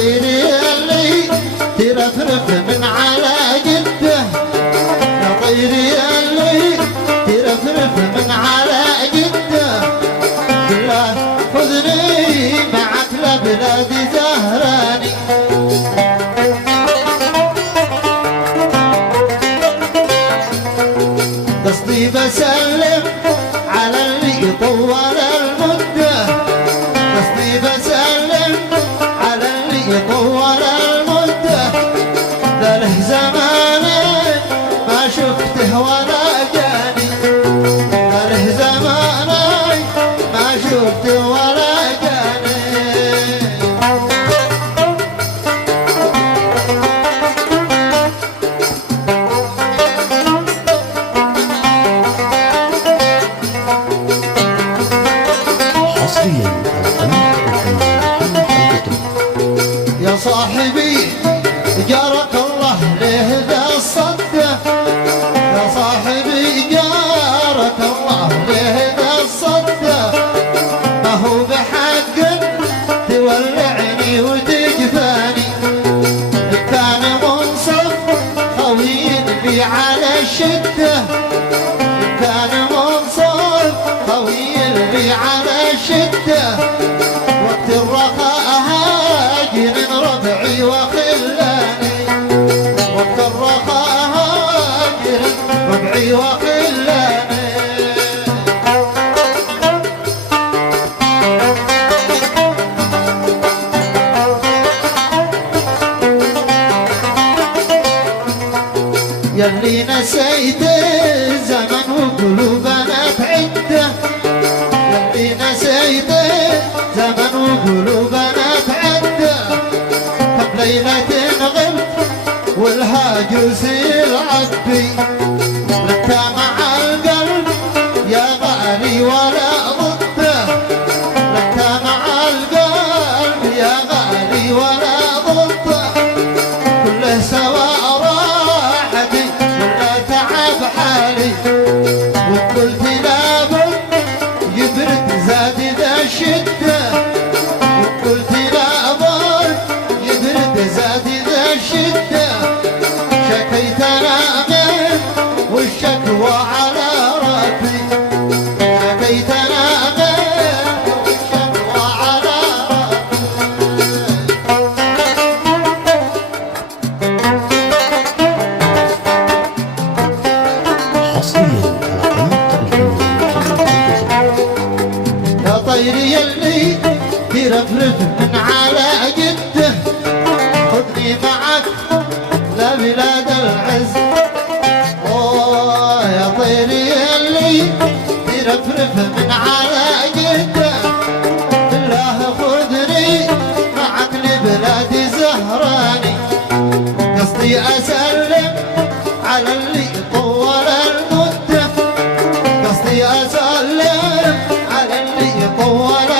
طيري اللي ترفرف من على جده، يا طيري اللي ترفرف من على جده، بالله خذني معك لبلاد زهراني. قصدي بسلم على اللي طول المده، قصدي بسلم على اللي طول المده، لا له زمان ما شفته ولا جاني، لا له زمان ما شفته ولا جاني. يا صاحبي جارك الله ليه ذا الصدة، يا صاحبي جارك الله ليه ذا الصدة، ما هو بحق تولعني وتجفاني، كان منصف خوي بي على الشدة، كان منصف خوي بي على الشدة، وقت الرخاء هاجر ربعي وخلاني، وقت الرخاء هاجر ربعي وخلاني. يلي نسيت الزمن وقلوبنا بعده، يلي نسيت زمن وقلوبنا بعده، كم ليلة غبت والهاجوس يلعب بي، لك مع القلب يا غالي ولا ضده، لك مع القلب يا غالي ولا ضده، كله سواء راحتي ولا تعب حالي، وقلت لابد يبرد زاد ذا الشدة، وقلت لابد يبرد زاد ذا الشدة، شكيت انا من والشكوى على ربي، شكيت انا من والشكوى على يا طيري يلي ترفرف من على جده، خذني معك لبلاد العز. اوه يا طيري يلي ترفرف من على جده، بالله خذني معك لبلاد زهراني، قصدي اسلم على اللي طول المده، قصدي اسلم على اللي طول